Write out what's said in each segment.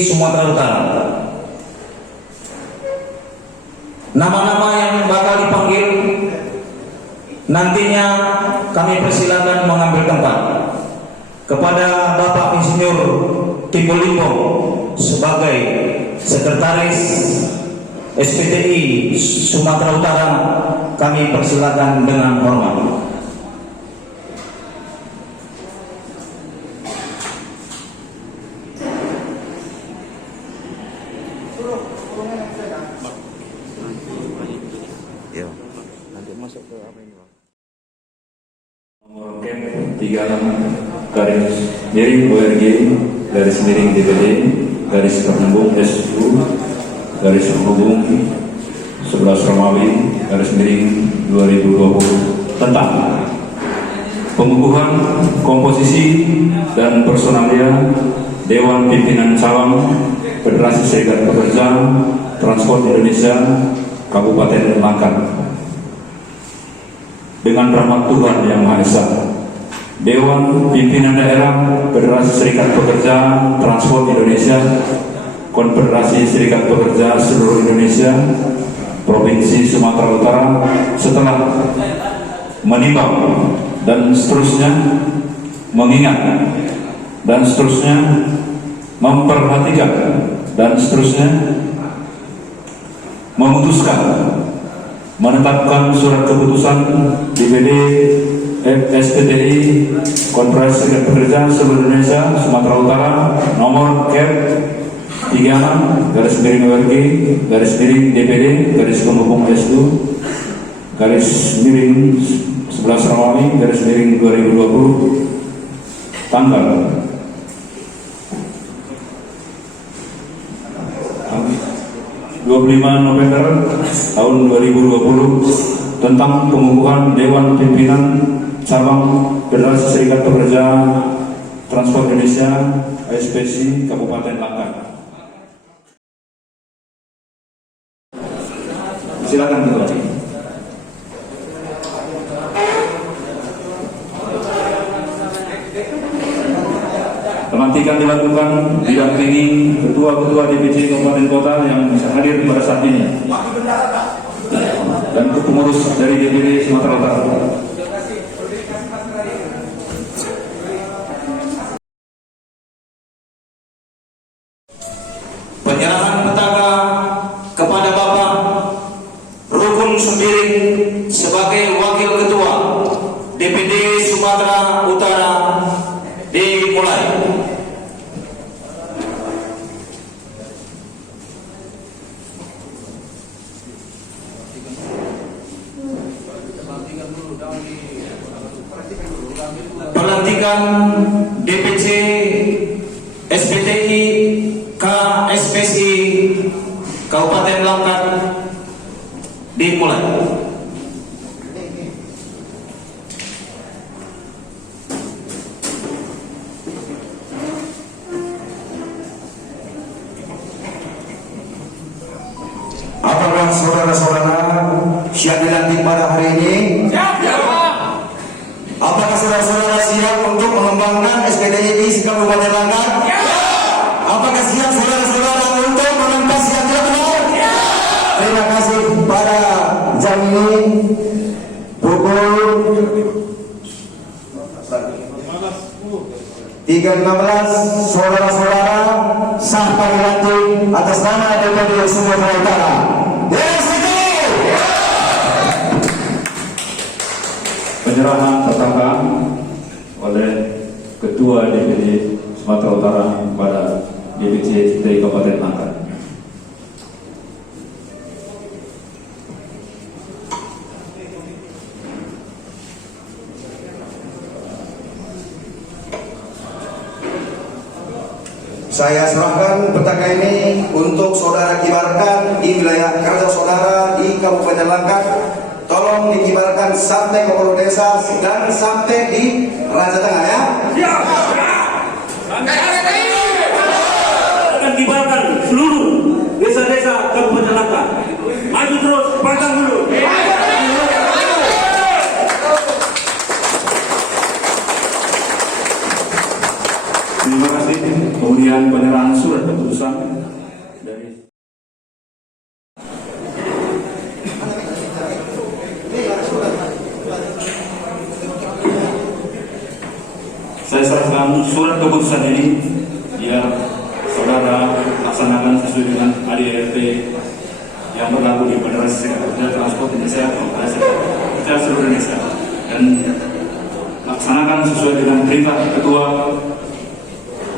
Sumatera Utara. Nama-nama yang bakal dipanggil nantinya kami persilakan mengambil tempat. Kepada Bapak Insinyur Timbul Limbong sebagai Sekretaris SPTI Sumatera Utara, kami persilakan dengan hormat. Nomor KEM 36 garis miring ORG garis miring DPD garis penghubung SU garis penghubung 11 Romawi garis miring 2020 tentang pengukuhan komposisi dan personalia Dewan Pimpinan Cabang Federasi Serikat Pekerja Transport Indonesia Kabupaten Langkat. Dengan rahmat Tuhan Yang Maha Esa, Dewan Pimpinan Daerah Federasi Serikat Pekerja Transport Indonesia Konfederasi Serikat Pekerja Seluruh Indonesia Provinsi Sumatera Utara setelah menimbang dan seterusnya mengingat dan seterusnya memperhatikan dan seterusnya memutuskan menetapkan surat keputusan DPD SPTI Konfederasi Serikat Pekerja Seluruh Indonesia Sumatera Utara nomor KEP 36 garis miring ORG garis miring DPD garis penghubung SU garis miring 11 Romawi garis miring 2020 tanggal 25 November tahun 2020 tentang pengukuhan Dewan Pimpinan Cabang Federasi Serikat Pekerja Transport Indonesia ASPSI Kabupaten Langkat. Silakan Ketua. Pelantikan dilakukan didampingi ketua-ketua DPC Kabupaten Kota yang bisa hadir pada saat ini dan pengurus dari DPD Sumatera Utara. Penyerahan petaka kepada Bapak Rukun Sembiring sebagai Wakil Ketua DPD Sumatera Utara dimulai. Pelantikan DPC SPTI KSPSI Kabupaten Langkat dimulai. Apakah saudara-saudara siap dilantik pada hari ini? Siap. Apakah saudara-saudara siap untuk mengembangkan SPTI Kabupaten Langkat? Ya. Apakah siap saudara-saudara untuk menempas yang terkenal? Ya. Terima kasih. Pada jam ini pukul 3.15 saudara-saudara sah kami lantik atas nama DPD Sumatera Utara. Penyerahan petaka oleh Ketua DPD Sumatera Utara kepada DPC dari Kabupaten Langkat. Saya serahkan petaka ini untuk saudara kibarkan di wilayah kerja saudara di Kabupaten Langkat. Tolong dikibarkan sampai ke Polo Desa dan sampai di Raja Tengah ya. Siap. Akan kibarkan seluruh desa-desa Kabupaten Langkat. Maju terus, pantang dulu. Terima kasih. Kemudian penyerahan surat keputusan dari saya serahkan surat keputusan ini, ya saudara laksanakan sesuai dengan ADRT yang berlaku di Federasi Serikat Transport Indonesia, secara seluruh Indonesia, dan laksanakan sesuai dengan perintah Ketua.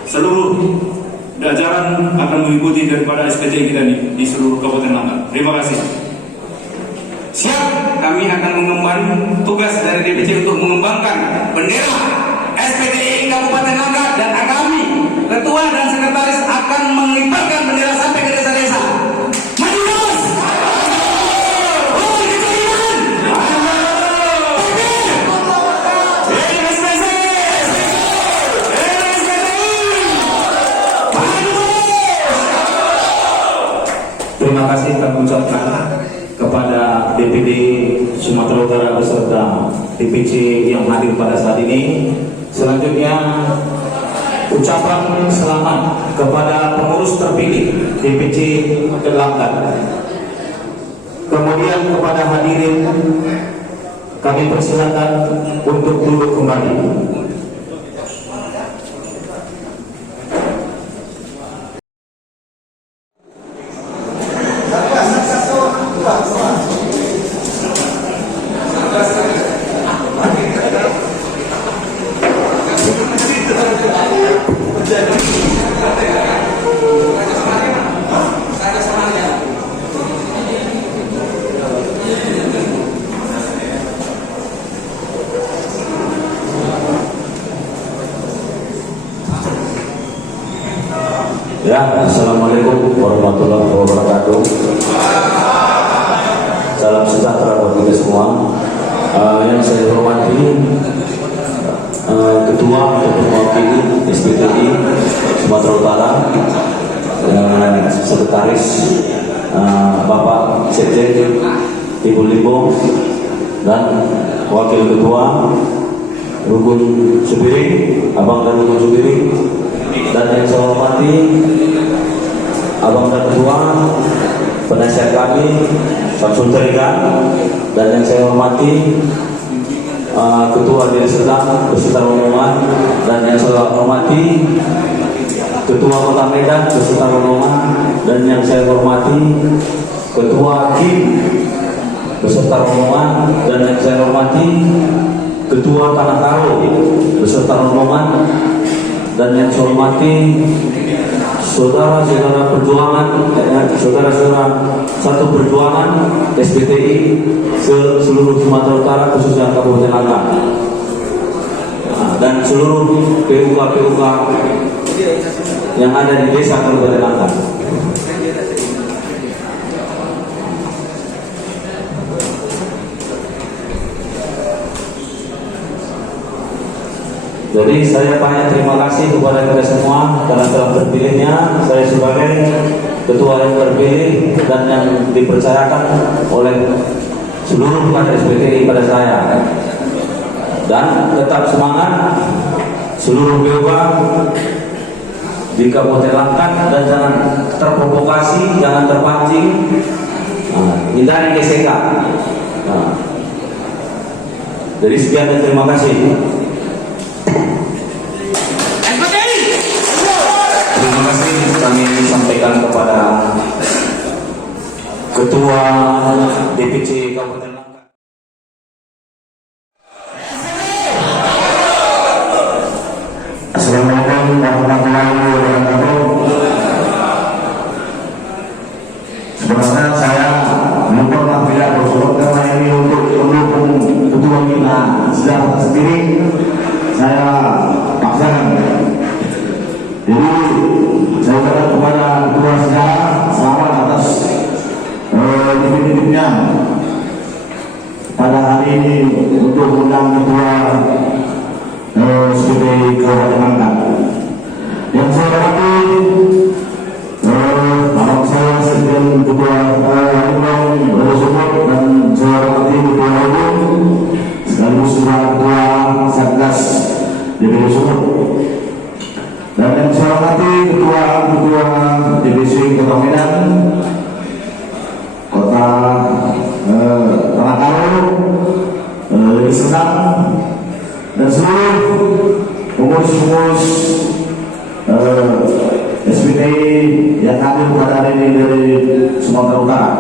Seluruh jajaran akan mengikuti daripada SPT kita ini di seluruh Kabupaten Langkat. Terima kasih. Siap, kami akan mengemban tugas dari DPC untuk mengembangkan bendera SPTI Kabupaten Langkat, dan kami, Ketua dan Sekretaris, akan mengibarkan bendera sampai ke desa-desa. Maju terus! Terima kasih kami ucapkan kepada DPD Sumatera Utara beserta DPC yang hadir pada saat ini. Selanjutnya ucapan selamat kepada pengurus terpilih DPC Langkat. Kemudian kepada hadirin kami persilakan untuk duduk kembali. Ya, assalamualaikum warahmatullahi wabarakatuh. Salam sejahtera bagi kita semua. Yang saya hormati Ketua atau mewakili SPTI Sumatera Utara, Sekretaris Bapak Sekjen Ibu Limbo, dan Wakil Ketua Rukun Supiring, Abang dan Rukun Supiring, dan yang saya hormati Abang dan Ketua penasihat kami Pak Sulterikan, dan yang saya hormati Ketua Diri Sedang beserta rombongan, dan yang saya hormati Ketua Kota Medan beserta rombongan, dan yang saya hormati Ketua KIM beserta rombongan, dan yang saya hormati Ketua Tanah Karo beserta rombongan, dan yang saya hormati saudara-saudara perjuangan, saudara-saudara satu perjuangan SPTI seluruh Sumatera Utara, khususnya Kabupaten Langkat, dan seluruh PUK yang ada di desa Kabupaten Langkat. Jadi saya banyak terima kasih kepada kita semua karena telah terpilihnya saya sebagai ketua yang terpilih dan yang dipercayakan oleh seluruh kader SPTI pada saya. Dan tetap semangat seluruh PUK di Kabupaten Langkat, dan jangan terprovokasi, jangan terpancing, hindari gesekan. Jadi sekian dan terima kasih. Terima kasih kami sampaikan kepada Ketua DPC Kabupaten Langkat. Assalamualaikum warahmatullahi wabarakatuh. Sebenarnya saya mohon maaf bila bersurat karena ini untuk mendukung ketua kita secara sendiri saya paksakan. Jadi saya ucapkan kepada ketua sejarah selamat atas titik-titiknya divisi Kota Medan, Kota Tanakaru, Deli Serdang, dan seluruh pengurus-pengurus SPDI yang hadir pada hari ini dari Sumatera Utara.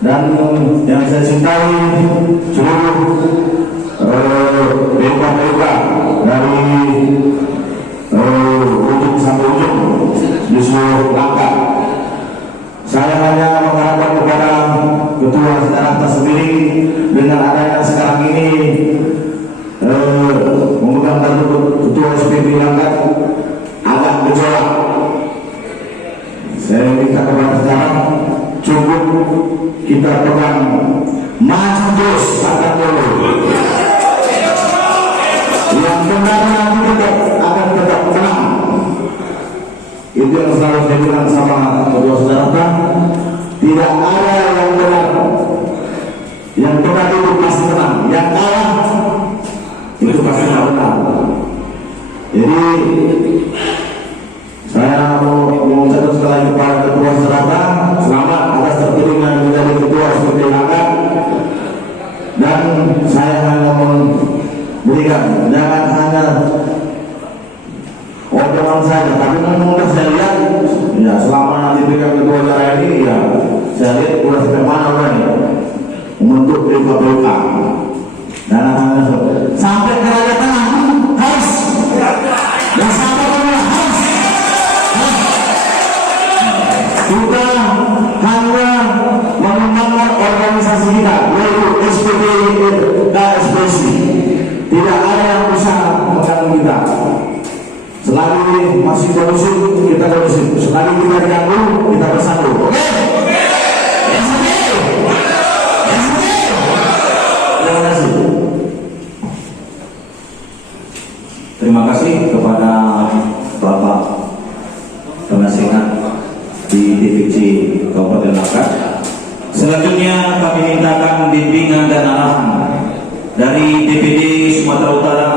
Dan yang saya cintai seluruh PUK dari ujung sampai ujung di seluruh langkah. Saya hanya mengharapkan kepada Ketua Sejarah tersendiri dengan adanya sekarang ini memegang kartu Ketua SPDI Langkat agak gejolak. Saya minta kepada sejarah cukup kita pegang maju terus akan dulu. Yang benar nanti akan tetap menang. Itu yang selalu saya bilang sama kedua saudara. Tidak ada yang benar. Yang benar itu pasti menang. Yang kalah itu pasti tidak benar. Jadi saya mau mengucapkan sekali lagi kepada kedua saudara selamat atas terpilihnya menjadi ketua SPDI Langkat. Dan saya hanya memberikan jangan hanya omongan saja, tapi memang saya lihat ya selama nanti berikan ketua acara ini ya saya lihat udah sampai mana udah nih membentuk PUK. Dan sampai ke Raja Tengah harus dan sampai ke harus kita hanya mengembangkan organisasi kita yaitu SPDI KSPC. Tidak ada yang bisa mengganggu kita. Selagi masih kondusif kita kondusif, selagi kita diganggu kita bersatu. Oke? Terima kasih. Terima kasih kepada Bapak Penasihat di Divisi Kabupaten Langkat. Selanjutnya kami mintakan bimbingan dan arahan dari DPD Sumatera Utara,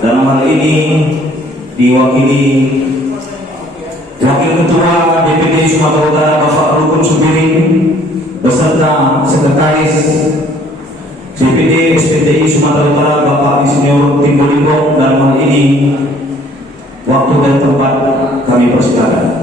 dalam hal ini diwakili Wakil Ketua DPD Sumatera Utara Bapak Rukun Subiring beserta Sekretaris DPD SPDI Sumatera Utara Bapak Insinyur Timbul Limbong. Dalam hal ini waktu dan tempat kami persilakan.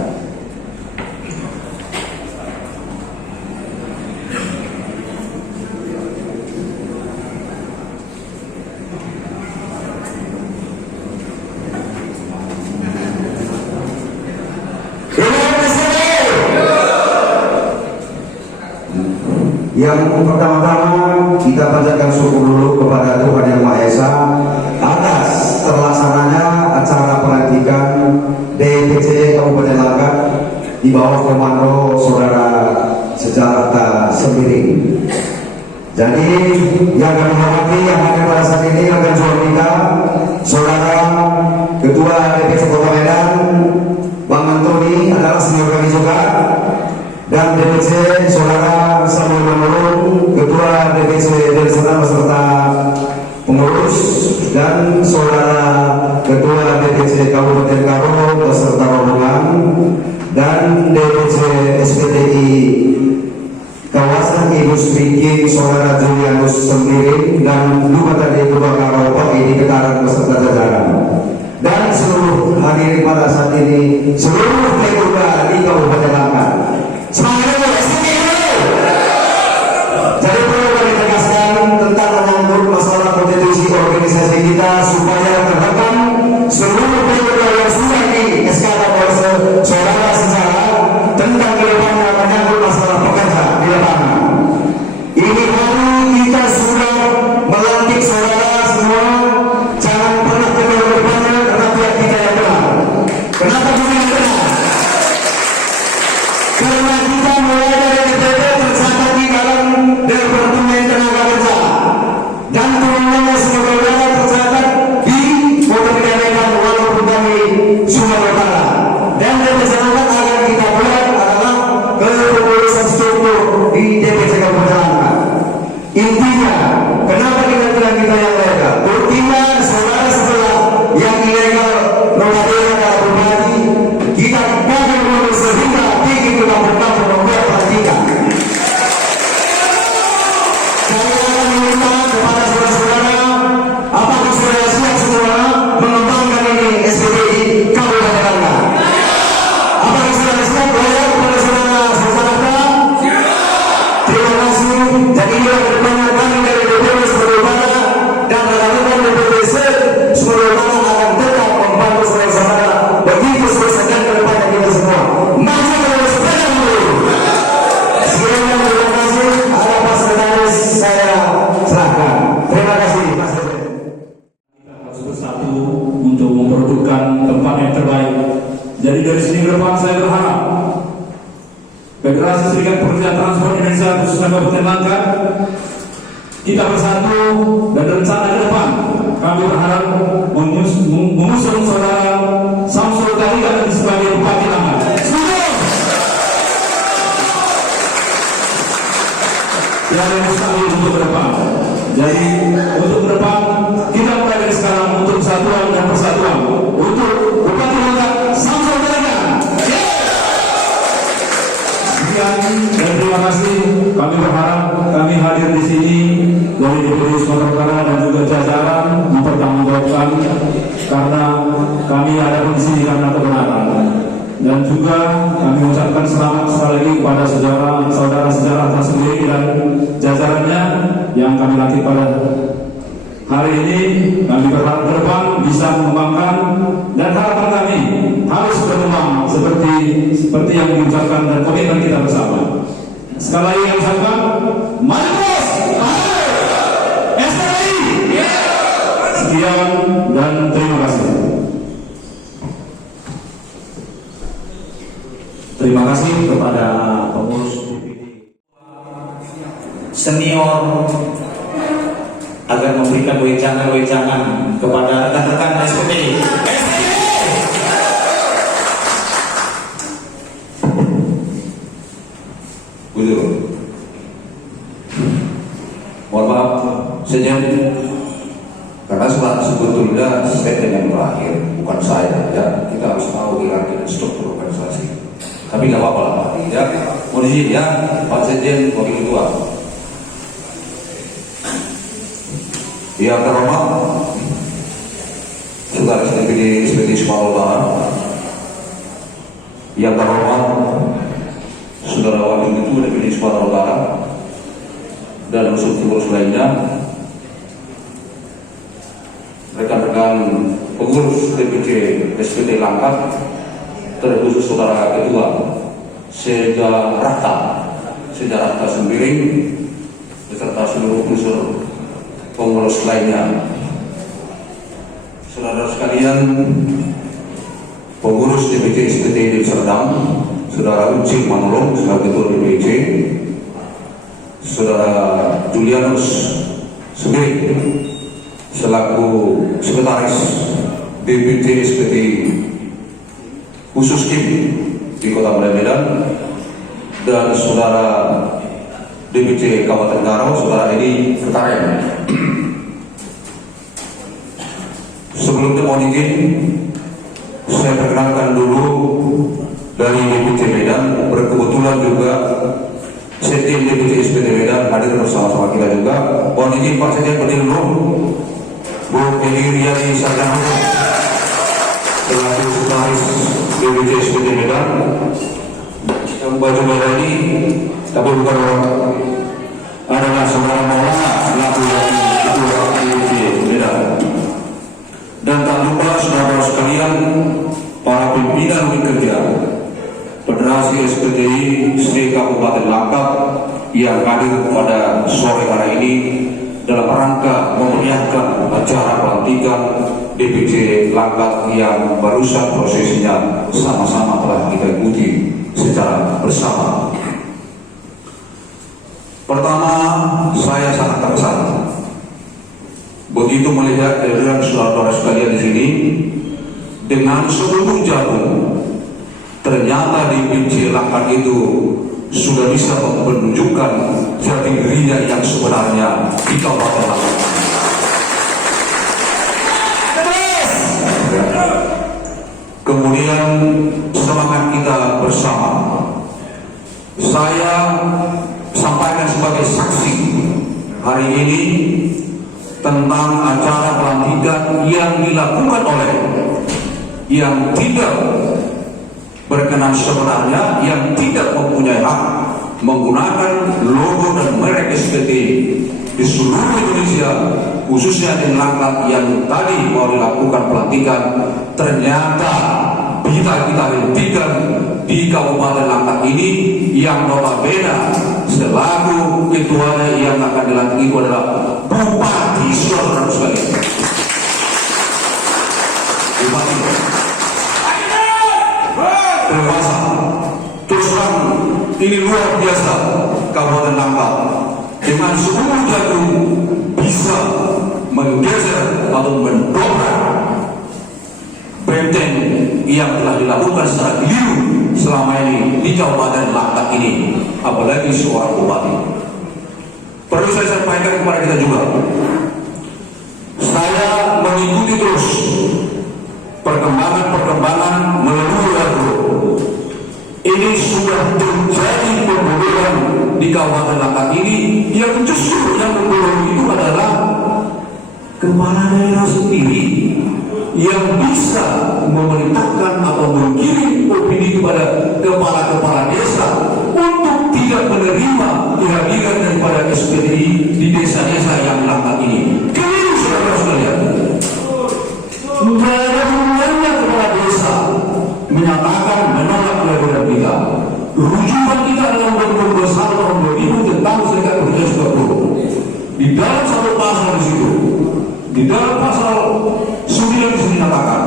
Yang pertama-tama kita panjatkan syukur dulu kepada Tuhan Yang Maha Esa atas terlaksananya acara pelantikan DPC Kabupaten Langkat di bawah komando Saudara Sejarah Sembiring. Jadi yang kami hormati yang hadir pada saat ini akan kita Saudara Ketua DPC Kota Medan Bang Antoni adalah senior kami juga, dan DPC Saudara Samuel Manurung, Ketua DPC Deli Serdang beserta pengurus, dan Saudara Ketua DPC Kabupaten Karo beserta rombongan, dan DPC SPDI kawasan industri King Saudara Julianus Sembiring, dan Bupati Ketua Karo Pak Edi Ketaran beserta jajaran, dan seluruh hadirin pada saat ini, seluruh PUK di Kabupaten Langkat. Semangat dulu, jadi perlu kami tegaskan tentang menyangkut masalah konstitusi organisasi kita supaya tertekan seluruh PUK yang sudah di SK oleh saudara sejarah tentang kedepannya menyangkut masalah pekerja di lapangan. Ini baru kita sudah melantik saudara semua, jangan pernah kenal depannya karena pihak kita yang benar. Kenapa kita yang benar? Karena kita mulai dari DPP tercatat di dalam Departemen Tenaga Kerja, dan turunannya sebagai data tercatat di Kota Medan walaupun kami Sumatera Utara, dan DPC Langkat akan kita buat adalah kepengurusan struktur di DPC Kabupaten Langkat. Intinya, kenapa kita bilang kita yang legal? Buktinya saudara setelah yang ilegal notabene adalah bupati, kita bakal sehingga Federasi Serikat Pekerja Transport Indonesia khususnya Kabupaten Langkat, kita bersatu dan rencana ke depan kami berharap mengusung saudara Samsul Tarigan sebagai Bupati Langkat. Yang mustahil untuk ke depan. Jadi untuk ke depan kita mulai dari sekarang untuk kesatuan dan persatuan untuk Bupati Langkat Samsul Tarigan. Sekian dan terima kasih. Kami berharap kami hadir di sini dari DPD Sumatera Utara dan juga jajaran mempertanggungjawabkan karena kami ada di sini karena kebenaran. Dan juga kami ucapkan selamat sekali lagi kepada saudara sejarah tersendiri dan jajarannya yang kami latih pada hari ini. Kami berharap ke depan bisa mengembangkan dan harapan kami harus berkembang seperti yang diucapkan dan komitmen kita bersama. Sekali lagi kami ucapkan maju terus, SPDI. Sekian dan terima kasih. Terima kasih kepada pengurus DPD senior agar memberikan wejangan-wejangan kepada rekan-rekan SPDI. Mohon maaf, senyum. Karena sebetulnya statement yang terakhir bukan saya, ya. Kita harus tahu hierarki struktur organisasi. Tapi nggak apa-apa lah, Pak. Ya, mohon izin ya, Pak Sekjen, Wakil Ketua. Yang terhormat, Saudara DPD Sumatera Utara. Yang terhormat, Saudara Wakil Ketua DPD Sumatera Utara dan unsur-unsur lainnya, rekan-rekan pengurus DPD SPD Langkat, terkhusus Saudara Ketua Sejarah Sembiring beserta seluruh unsur pengurus lainnya. Saudara sekalian, pengurus DPD SPD di Serdang, Saudara Uci Manulung sebagai Ketua DPD, Saudara Julianus Sembiring selaku Sekretaris DPD SPD khusus tim di Kota Medan, dan Saudara DPD Kabupaten Karo, Saudara Edi Ketaren. Sebelum mohon izin, saya perkenalkan dulu dari DPD Medan. Berkebetulan juga Sekjen DPD SPD Medan hadir bersama-sama kita juga. Mohon izin Pak Sekjen berdiri dulu. Bu Edi Riyadi Sarjana selaku Sekretaris DPD SPD Medan. Yang baju merah ini tapi bukan adalah Saudara Maulana selaku Ketua DPD Medan. Dan tak lupa saudara sekalian, para pimpinan unit kerja Federasi SPDI Sri Kabupaten Langkat yang hadir pada sore hari ini dalam rangka memeriahkan acara pelantikan DPD Langkat yang barusan prosesinya sama-sama telah kita ikuti secara bersama. Pertama, saya sangat terkesan begitu melihat kehadiran saudara-saudara sekalian di sini dengan sebelum jauh. Ternyata DPD Langkat itu sudah bisa menunjukkan jati dirinya yang sebenarnya di Kabupaten Langkat. Kemudian semangat kita bersama. Saya sampaikan sebagai saksi hari ini tentang acara pelantikan yang dilakukan oleh yang tidak berkenan sebenarnya, yang tidak mempunyai hak menggunakan logo dan merek SPD di seluruh Indonesia, khususnya di Langkat yang tadi mau dilakukan pelantikan. Ternyata kita hentikan di Kabupaten Langkat ini yang notabene selaku ketuanya yang akan dilantik itu adalah Bupati saudara sekalian. Bupati dewasa, terus terang ini luar biasa. Kabupaten Langkat dengan 10 jagung bisa menggeser atau mendobrak benteng yang telah dilakukan secara keliru selama ini di Kabupaten Langkat ini, apalagi seorang bupati. Perlu saya sampaikan kepada kita juga, saya mengikuti terus perkembangan melalui radio. Ini sudah terjadi pembodohan di Kabupaten Langkat ini, yang justru yang membodoh itu adalah kepala daerah sendiri yang bisa memerintahkan atau menggiring opini kepada kepala-kepala desa untuk tidak menerima kehadiran daripada SPDI di desa-desa yang Langkat ini. Keliru, saudara-saudara. Tidak ada hubungannya kepala desa menyatakan menolak kehadiran kita. Rujukan kita adalah Undang-Undang 21 tahun 2000 tentang Serikat Pekerja Sekolah. Di dalam satu pasal di situ, di dalam pasal 9 di sini dikatakan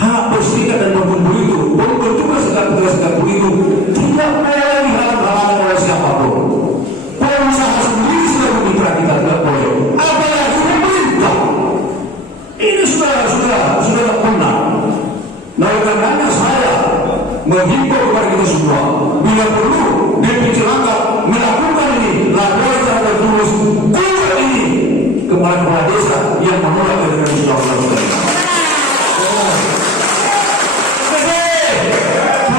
hak berserikat dan berkumpul itu, bertugas serikat itu tidak boleh dihalang-halangi oleh siapapun. Pengusaha sendiri sudah memitra kita tidak boleh, apalagi pemerintah. Ini sudah pernah. Nah, karena saya menghimbau kepada kita semua, bila perlu DPC Langkat melakukan ini, laporan secara tertulis kuat ini kepada kepala desa yang menolak dengan saudara-saudara.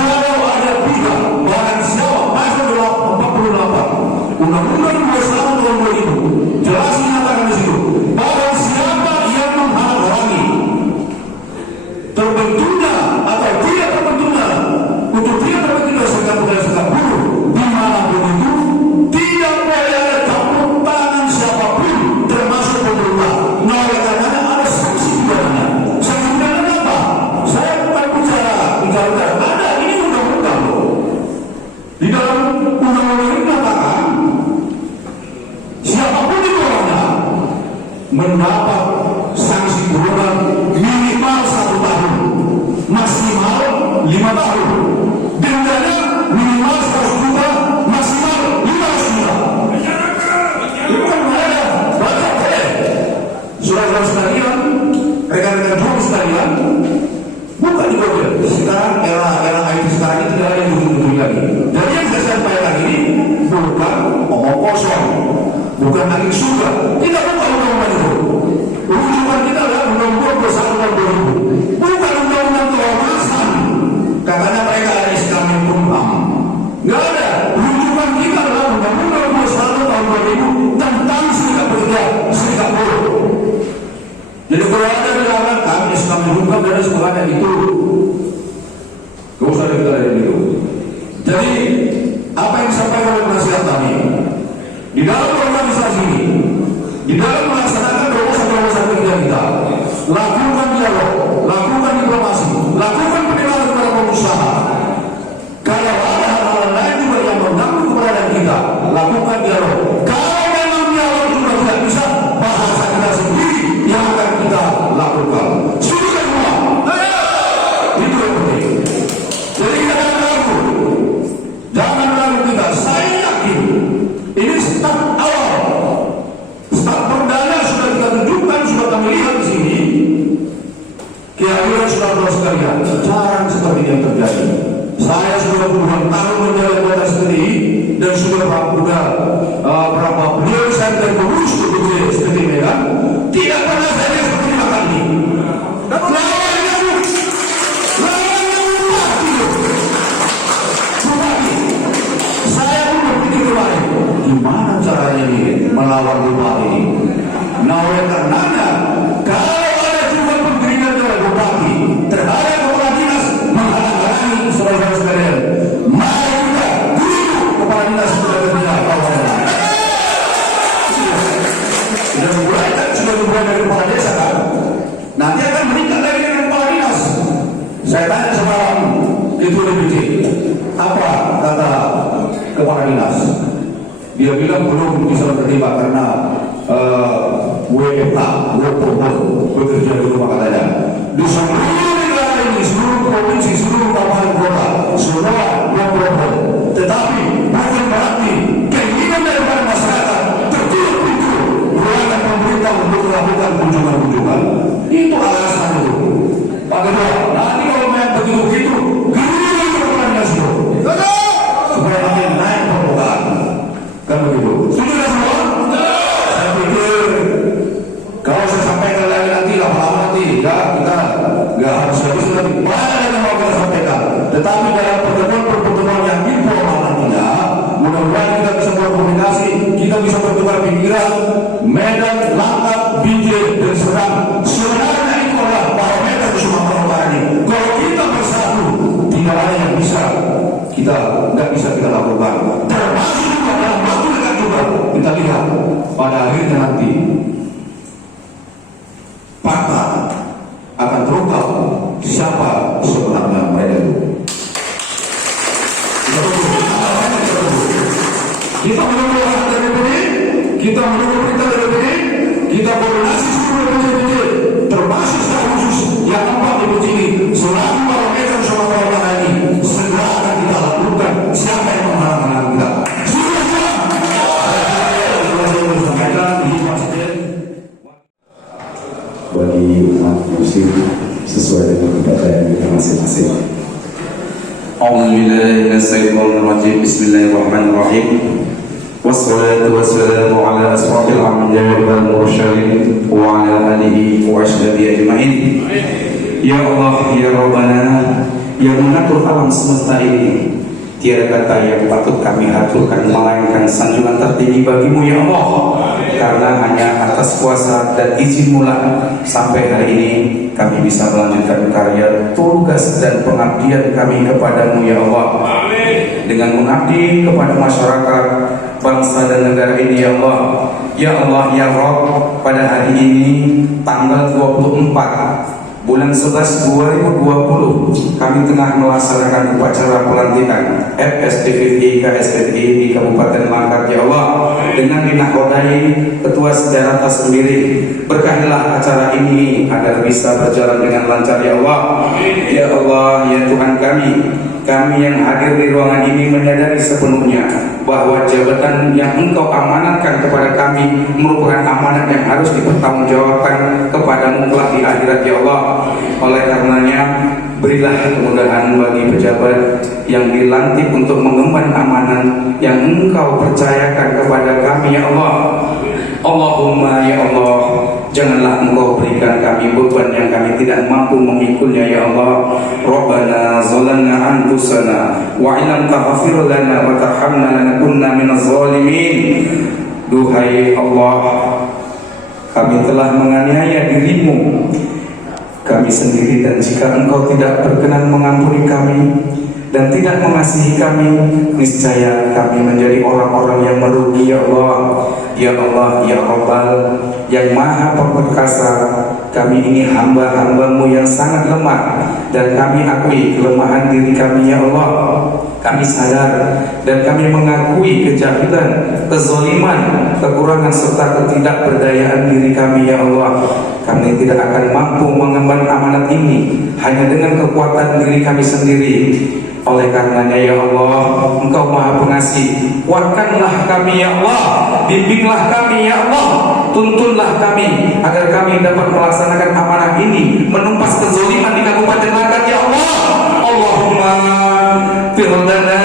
Kalau ada pihak barang siapa pasal 48 Undang-Undang 21 tahun 2000 jelas dinyatakan di situ, barang siapa yang menghalang-halangi terbentuknya atau tidak terbentuknya untuk tidak terbentuknya serikat pekerja serikat buruh dimanapun itu, tidak boleh ada campur tangan siapapun termasuk pemerintah. Nah, oleh karenanya ada sanksi pidananya. Sanksi pidananya apa? Saya bukan bicara ada, ini undang-undang loh. Di dalam undang-undang ini mengatakan siapapun itu orangnya mendapat sanksi kurungan minimal 1 tahun, maksimal 5 tahun, dendanya minimal 100 juta, maksimal 500 juta. Itu kan ada banyak saudara sekalian, rekan-rekan jurus sekalian, bukan juga sekarang era IT sekarang ini tidak ada yang betul-betul lagi. Jadi yang saya sampaikan ini bukan omong kosong, bukan angin surga. Kita bukan undang-undang itu. Rujukan kita adalah Undang-Undang 21 tahun 2000, bukan undang-undang keormasan. Katanya mereka ada Islam yang Kumham. Nggak ada. Rujukan kita adalah Undang-Undang 21 tahun 2000 tentang serikat pekerja serikat buruh. Jadi kalau ada bilangan kami Islam yang Kumham dan sebagainya itu, gak usah kita ada itu. Jadi apa yang disampaikan oleh penasihat kami di dalam organisasi ini, di dalam melaksanakan terobosan kerja kita, lakukan dialog, lakukan diplomasi, lakukan penilaian kepada pengusaha. Kalau ada hal-hal lain juga yang mengganggu keberadaan kita, lakukan dialog. Kalau memang dialog juga tidak bisa, bahasa kita sendiri yang akan kita lakukan. Sudah semua. Itu yang penting. Jadi kita jangan ragu kita. Saya yakin ini start awal, start perdana sudah kita tunjukkan, sudah kami lihat di sini. Kehadiran saudara sekalian, jarang seperti yang terjadi. Saya sudah puluhan tahun menjalankan kota sendiri dan sudah berapa beliau saya dan pengurus DPC seperti Medan, tidak pernah saya lihat seperti makan ini. Saya pun berpikir kemarin, gimana caranya ini melawan bupati ini? Nah, oleh karenanya, kalau ada juga penggiringan dari bupati terhadap kepala dinas menghalang-halangi saudara-saudara sekalian, mari kita dulu kepala dinas sudah berbeda kawannya. Sudah dimulai kan, sudah dimulai dari kepala desa kan? Nanti akan meningkat lagi dengan kepala dinas. Saya tanya semalam itu DPC, apa kata kepala dinas? Dia bilang belum bisa menerima karena WFH, work from home, bekerja di rumah katanya. Di seluruh negara ini, seluruh provinsi, seluruh kabupaten kota, semua work from home. kita nggak bisa kita lakukan. Termasuk juga dalam waktu dekat juga kita lihat pada akhirnya nanti fakta akan terungkap siapa sebenarnya mereka itu. Kita menunggu arahan dari DPD, kita menunggu perintah dari DPD, kita koordinasi seluruh DPD, termasuk secara khusus yang 4 DPD ini selaku parameter Sumatera Utara ini segera akan kita lakukan siapa yang menghalang-halangi kita. Bagi umat muslim sesuai dengan kepercayaan kita masing-masing. A'udzubillahiminasyaitonirrajim. Bismillahirrahmanirrahim. Wassalatu wassalamu ala asrafil anbiya'i wal mursalin wa ala alihi wa ashabihi ajma'in. Ya Allah, ya Rabbana, yang mengatur alam semesta ini, tiada kata yang patut kami aturkan melainkan sanjungan tertinggi bagimu ya Allah. Karena hanya atas kuasa dan izin-Mu sampai hari ini kami bisa melanjutkan karya tugas dan pengabdian kami kepadamu ya Allah. Dengan mengabdi kepada masyarakat, bangsa dan negara ini ya Allah. Ya Allah ya Rabb, pada hari ini tanggal 24 bulan 11 2020 kami tengah melaksanakan upacara pelantikan FSDVI KSPTI di Kabupaten Langkat ya Allah, dengan dinakodai Ketua Sejarah sendiri. Berkahilah acara ini agar bisa berjalan dengan lancar ya Allah. Ya Allah ya Tuhan kami yang hadir di ruangan ini menyadari sepenuhnya bahwa jabatan yang Engkau amanatkan kepada kami merupakan amanat yang harus dipertanggungjawabkan kepadamu kelak di akhirat ya Allah. Oleh karenanya berilah kemudahan bagi pejabat yang dilantik untuk mengemban amanat yang Engkau percayakan kepada kami ya Allah. Allahumma ya Allah, janganlah Engkau berikan kami beban yang kami tidak mampu memikulnya ya Allah. Rabbana zalamna anfusana wa illam taghfir lana wa tarhamna lanakunna minaz zalimin. Duhai Allah, kami telah menganiaya dirimu kami sendiri, dan jika Engkau tidak berkenan mengampuni kami dan tidak mengasihi kami, niscaya kami menjadi orang-orang yang merugi ya Allah. Ya Allah ya Rabbal yang Maha Perkasa, kami ini hamba-hambamu yang sangat lemah, dan kami akui kelemahan diri kami ya Allah. Kami sadar dan kami mengakui kejahilan, kezaliman, kekurangan serta ketidakberdayaan diri kami ya Allah. Kami tidak akan mampu mengemban amanat ini hanya dengan kekuatan diri kami sendiri. Oleh karenanya ya Allah, Engkau Maha Pengasih, kuatkanlah kami ya Allah, bimbinglah kami ya Allah, tuntunlah kami agar kami dapat melaksanakan amanah ini, menumpas kezaliman di Kabupaten Langkat ya Allah. Allahumma firlana,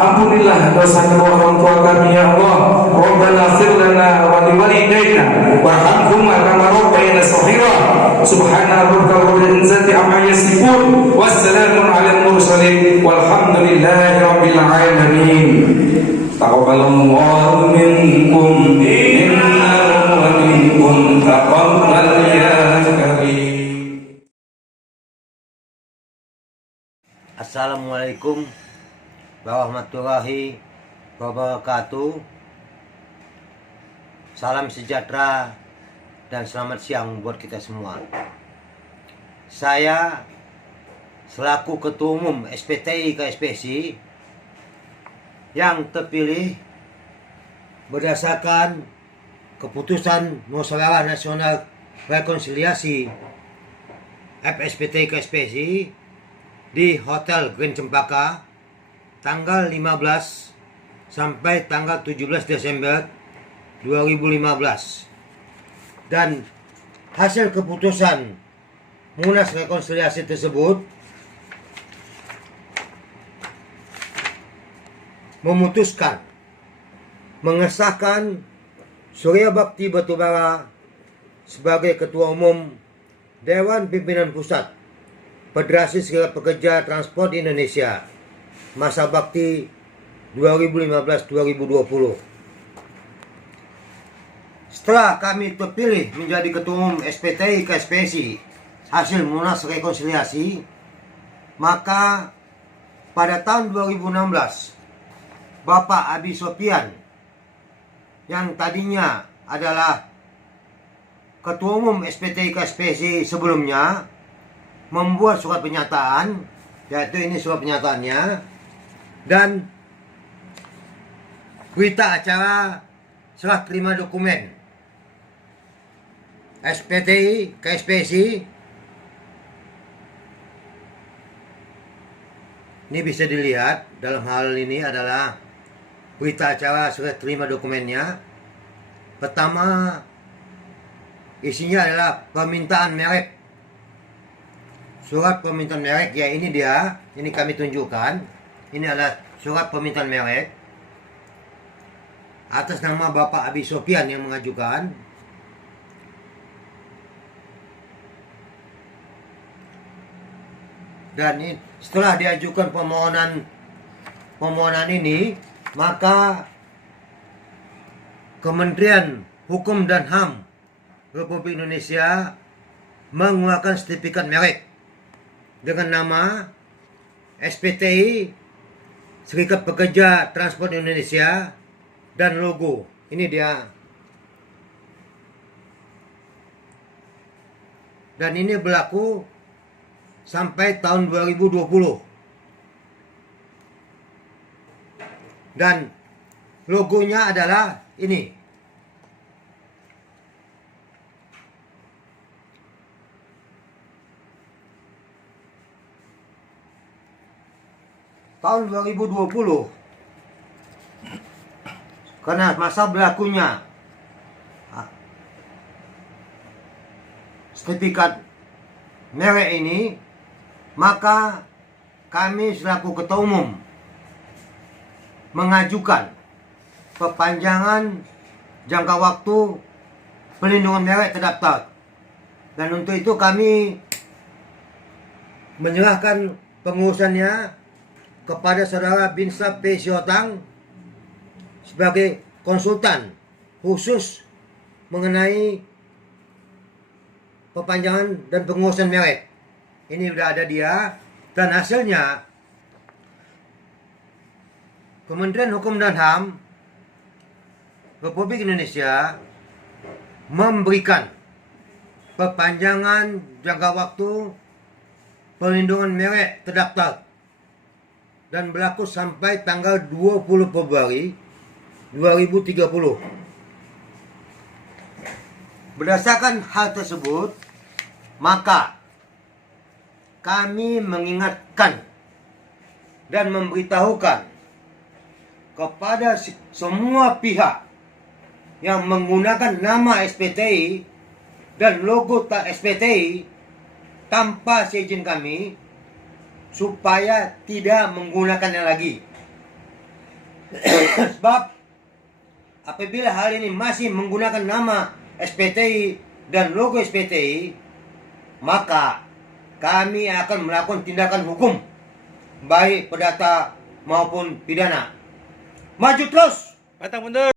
ampunilah dosa kedua orang tua kami ya Allah. Rabbana firlana wa liwalidayna warhamhuma kama rabbayana shaghira. Subhana rabbika rabbil izzati amma yasifun, wassalamun alal mursalin, walhamdulillahi rabbil alamin. Taqabbalallahu minkum innahu wa minkum taqabbal ya karim. Assalamualaikum warahmatullahi wabarakatuh. Salam sejahtera dan selamat siang buat kita semua. Saya selaku Ketua Umum SPTI KSPSI yang terpilih berdasarkan keputusan Musyawarah Nasional Rekonsiliasi FSPTI KSPSI di Hotel Grand Cempaka tanggal 15 sampai tanggal 17 Desember 2015, dan hasil keputusan Munas Rekonsiliasi tersebut memutuskan mengesahkan Surya Bakti Batubara sebagai Ketua Umum Dewan Pimpinan Pusat Federasi Serikat Pekerja Transport Indonesia masa bakti 2015-2020. Setelah kami terpilih menjadi Ketua Umum SPTI KSPSI hasil Munas Rekonsiliasi, maka pada tahun 2016 Bapak Abi Sopyan yang tadinya adalah Ketua Umum SPTI KSPSI sebelumnya membuat surat pernyataan, yaitu ini surat pernyataannya, dan berita acara serah terima dokumen SPTI KSPSI. Ini bisa dilihat dalam hal ini adalah berita acara serah terima dokumennya. Pertama, isinya adalah permintaan merek. Surat permintaan merek, ya ini dia, ini kami tunjukkan. Ini adalah surat permintaan merek atas nama Bapak Abi Sopyan yang mengajukan. Dan ini, setelah diajukan permohonan ini, maka Kementerian Hukum dan HAM Republik Indonesia mengeluarkan sertifikat merek dengan nama SPTI Serikat Pekerja Transport Indonesia dan logo. Ini dia. Dan ini berlaku sampai tahun 2020. Dan logonya adalah ini. Tahun 2020, karena masa berlakunya sertifikat merek ini, maka kami selaku Ketua Umum mengajukan perpanjangan jangka waktu pelindungan merek terdaftar. Dan untuk itu kami menyerahkan pengurusannya kepada Saudara Binsar P. Sihombing sebagai konsultan khusus mengenai perpanjangan dan pengurusan merek. Ini sudah ada dia, dan hasilnya Kementerian Hukum dan HAM Republik Indonesia memberikan perpanjangan jangka waktu pelindungan merek terdaftar dan berlaku sampai tanggal 20 Februari 2030. Berdasarkan hal tersebut, maka kami mengingatkan dan memberitahukan kepada semua pihak yang menggunakan nama SPTI dan logo SPTI tanpa seizin kami, supaya tidak menggunakannya lagi. Sebab apabila hal ini masih menggunakan nama SPTI dan logo SPTI, maka kami akan melakukan tindakan hukum, baik perdata maupun pidana. Maju terus! Patang mundur!